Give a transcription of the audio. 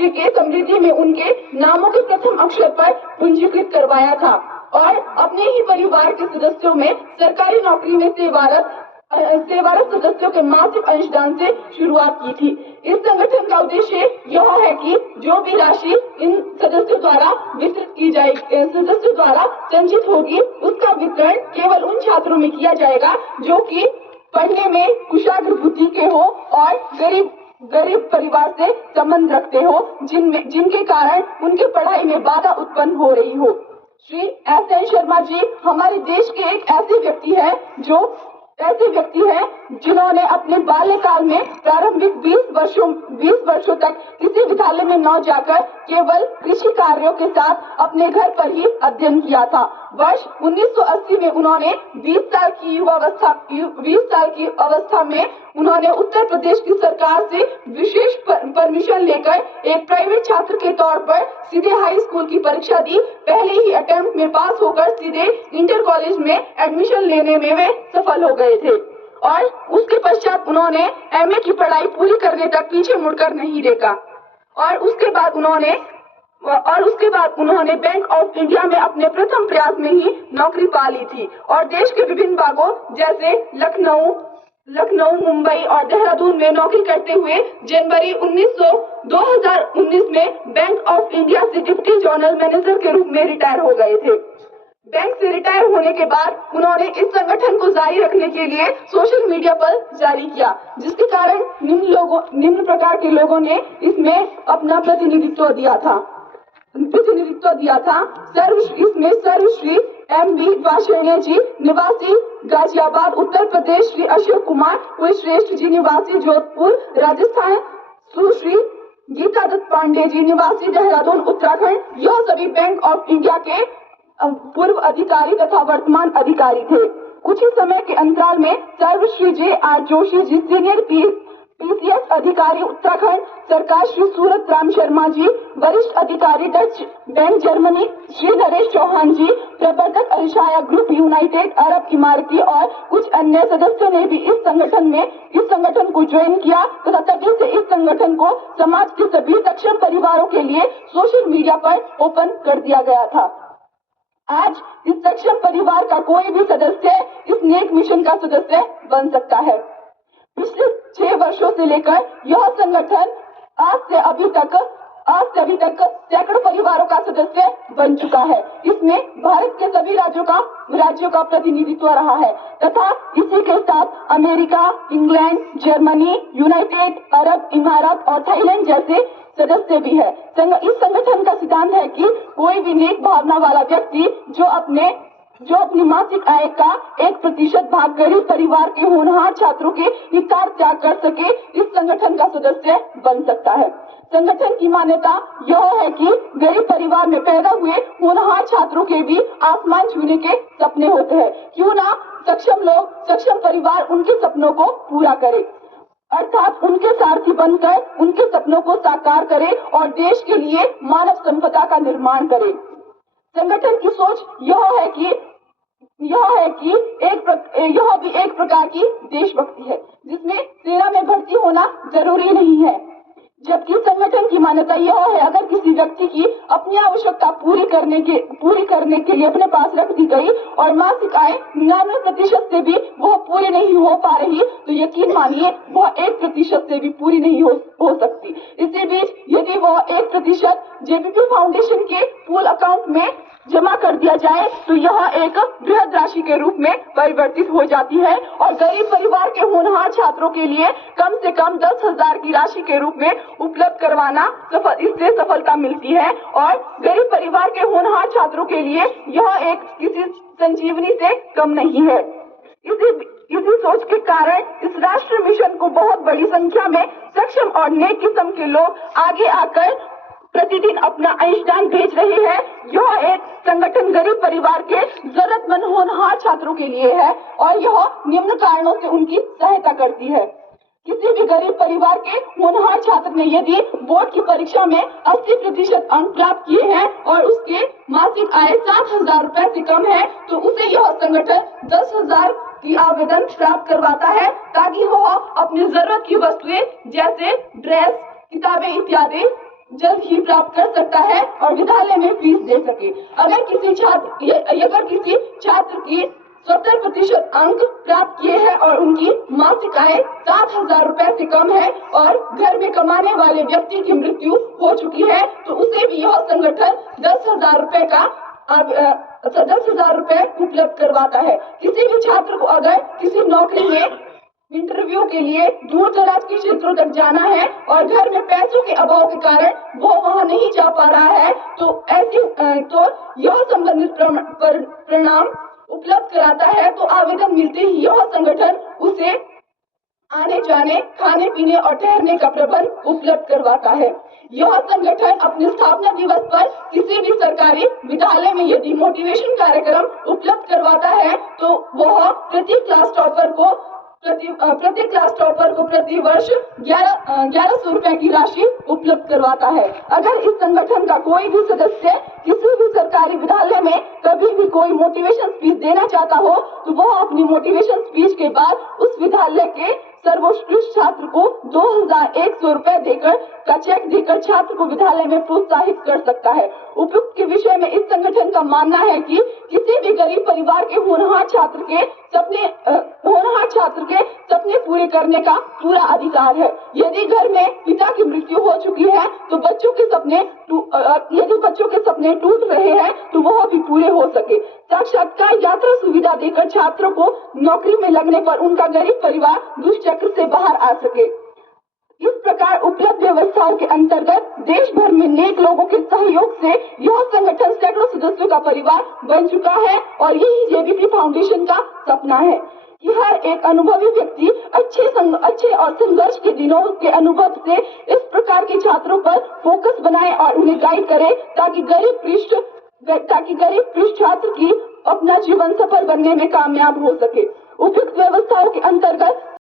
सर्वश्री के समृद्धि में उनके नामों के प्रथम अक्षर पर पंजीकृत करवाया था और अपने ही परिवार के सदस्यों में सरकारी नौकरी में सेवारत सदस्यों के मासिक अंशदान से शुरुआत की थी। इस संगठन का उद्देश्य यह है कि जो भी राशि इन सदस्यों द्वारा वितरित की जाएगी, सदस्यों द्वारा संचित होगी, उसका वितरण केवल उन छात्रों में किया जाएगा जो कि पढ़ने में कुशाग्र बुद्धि के हो और गरीब परिवार से संबंध रखते हो, जिनके कारण उनके पढ़ाई में बाधा उत्पन्न हो रही हो। श्री एस.एन. शर्मा जी हमारे देश के एक ऐसे व्यक्ति हैं जिन्होंने अपने बाल्यकाल में प्रारंभिक 20 वर्षों तक किसी विद्यालय में न जाकर केवल कृषि कार्यों के साथ अपने घर पर ही अध्ययन किया था। वर्ष 1980 में उन्होंने 20 साल की अवस्था में उन्होंने उत्तर प्रदेश की सरकार से विशेष परमिशन लेकर एक प्राइवेट छात्र के तौर पर सीधे हाई स्कूल की परीक्षा दी। पहले ही अटेम्प्ट में पास होकर सीधे इंटर कॉलेज में एडमिशन लेने में वे सफल हो गए थे और उसके पश्चात उन्होंने एमए की पढ़ाई पूरी करने तक पीछे मुड़कर नहीं देखा और उसके बाद उन्होंने बैंक ऑफ इंडिया में अपने प्रथम प्रयास में ही नौकरी पा ली थी और देश के विभिन्न भागों जैसे लखनऊ, मुंबई और देहरादून में नौकरी करते हुए जनवरी 2019 में बैंक ऑफ इंडिया से डिप्टी जनरल मैनेजर के रूप में रिटायर हो गए थे। बैंक से रिटायर होने के बाद उन्होंने इस संगठन को जारी रखने के लिए सोशल मीडिया पर जारी किया, जिसके कारण निम्न प्रकार के लोगों ने इसमें अपना प्रतिनिधित्व दिया था। इसमें सर्वश्री M.B. वार्ष्णेय जी निवासी गाजियाबाद उत्तर प्रदेश, श्री अशोक कुमार कुलश्रेष्ठ जी निवासी जोधपुर राजस्थान, सुश्री गीता दत्त पांडे जी निवासी देहरादून उत्तराखंड, यह सभी बैंक ऑफ इंडिया के पूर्व अधिकारी तथा वर्तमान अधिकारी थे। कुछ ही समय के अंतराल में सर्वश्री J.R. Joshi ji senior PCS अधिकारी उत्तराखंड सरकार, श्री सूरत राम शर्मा जी वरिष्ठ अधिकारी Deutsche bank Germany, Shri Naresh Chauhan ji प्रबंधक अरिशाया ग्रुप यूनाइटेड अरब इमारती और कुछ अन्य सदस्यों ने भी इस संगठन को ज्वाइन किया तथा तभी से इस संगठन को समाज के सभी सक्षम परिवारों के लिए सोशल मीडिया पर ओपन कर दिया गया था। आज इस सक्षम परिवार का कोई भी सदस्य इस नेक मिशन का सदस्य बन सकता है। पिछले 6 वर्षों से लेकर यह संगठन आज से अभी तक सैकड़ों परिवारों का सदस्य बन चुका है। इसमें भारत के सभी राज्यों का प्रतिनिधित्व रहा है तथा इसी के साथ America, England, Germany, United Arab इमारात और थाईलैंड जैसे सदस्य भी है। इस संगठन का सिद्धांत है कि कोई भी नेक भावना वाला व्यक्ति जो अपनी मासिक आय का 1% भाग गरीब परिवार के होनहार छात्रों के हितार्थ त्याग कर सके, इस संगठन का सदस्य बन सकता है। संगठन की मान्यता यह है कि गरीब परिवार में पैदा हुए होनहार छात्रों के भी आसमान छूने के सपने होते हैं। क्यों ना सक्षम परिवार उनके सपनों को पूरा करे, अर्थात उनके सारथी बनकर उनके सपनों को साकार करे और देश के लिए मानव संपदा का निर्माण करे। संगठन की सोच यह है कि यह भी एक प्रकार की देशभक्ति है, जिसमें सेना में भर्ती होना जरूरी नहीं है। जबकि संगठन की मान्यता यह है, अगर किसी व्यक्ति की अपनी आवश्यकता पूरी करने के लिए अपने पास रख दी गई और मासिक आय 99% से भी वह पूरी नहीं हो पा रही, तो यकीन मानिए वह 1% से भी पूरी नहीं हो सकती। इसी बीच यदि वह 1% JPP फाउंडेशन के पूल अकाउंट में जमा कर दिया जाए तो यह एक बृहद राशि के रूप में परिवर्तित हो जाती है और गरीब परिवार के होनहार छात्रों के लिए कम से कम 10,000 की राशि के रूप में उपलब्ध करवाना इससे सफलता मिलती है और गरीब परिवार के होनहार छात्रों के लिए यह एक किसी संजीवनी से कम नहीं है। इसी सोच के कारण इस राष्ट्र मिशन को बहुत बड़ी संख्या में सक्षम और नेक किस्म के लोग आगे आकर प्रतिदिन अपना अंशदान भेज रहे हैं। यह एक संगठन गरीब परिवार के जरूरतमंद होनहार छात्रों के लिए है और यह निम्न कारणों से उनकी सहायता करती है। किसी भी गरीब परिवार के होनहार छात्र ने यदि बोर्ड की परीक्षा में 80% अंक प्राप्त किए हैं और उसके मासिक आय 7,000 रुपए से कम है, तो उसे यह संगठन 10,000 की आवेदन प्राप्त करवाता है ताकि वह अपनी जरूरत की वस्तुएं जैसे ड्रेस, किताबें इत्यादि जल्द ही प्राप्त कर सकता है और विद्यालय में फीस दे सके। अगर किसी छात्र की 70% अंक प्राप्त किए हैं और उनकी मासिक आय 7,000 रुपए से कम है और घर में कमाने वाले व्यक्ति की मृत्यु हो चुकी है, तो उसे भी यह संगठन 10,000 रुपए का 10,000 रुपए उपलब्ध करवाता है। किसी भी छात्र को अगर किसी नौकरी में इंटरव्यू के लिए दूर दराज के क्षेत्रों तक जाना है और घर में पैसों के अभाव के कारण वो वहां नहीं जा पा रहा है, तो यह संबंधित परिणाम उपलब्ध कराता है। तो आवेदन मिलते ही यह संगठन उसे आने जाने, खाने पीने और ठहरने का प्रबंध उपलब्ध करवाता है। यह संगठन अपने स्थापना दिवस पर किसी भी सरकारी विद्यालय में यदि मोटिवेशन कार्यक्रम उपलब्ध करवाता है, तो वह प्रत्येक क्लास टॉपर को प्रति वर्ष 1100 रुपए की राशि उपलब्ध करवाता है। अगर इस संगठन का कोई भी सदस्य किसी भी सरकारी विद्यालय में कभी भी कोई मोटिवेशन स्पीच देना चाहता हो, तो वह अपनी मोटिवेशन स्पीच के बाद उस विद्यालय के सर्वोत्कृष्ट छात्र को 2,100 रुपए देकर का चेक देकर छात्र को विद्यालय में प्रोत्साहित कर सकता है। उपयुक्त के विषय में इस संगठन का मानना है कि किसी भी गरीब परिवार के होनहार छात्र के सपने पूरे करने का पूरा अधिकार है। यदि घर में पिता की मृत्यु हो चुकी है, तो बच्चों के सपने टूट रहे हैं, तो वह भी पूरे हो सके। साक्षात्कार यात्रा सुविधा देकर छात्रों को नौकरी में लगने पर उनका गरीब परिवार दुष्चक्र से बाहर आ सके। इस प्रकार उपलब्ध व्यवस्थाओं के अंतर्गत देश भर में नेक लोगों के सहयोग से यह संगठन सैकड़ों सदस्यों का परिवार बन चुका है और यही जेबीपी फाउंडेशन का सपना है कि हर एक अनुभवी व्यक्ति अच्छे और संघर्ष के दिनों के अनुभव से इस प्रकार के छात्रों पर फोकस बनाए और उन्हें गाइड करे, ताकि गरीब पृष्ठ छात्र की अपना जीवन सफल बनने में कामयाब हो सके। उपयुक्त व्यवस्थाओं के अंतर्गत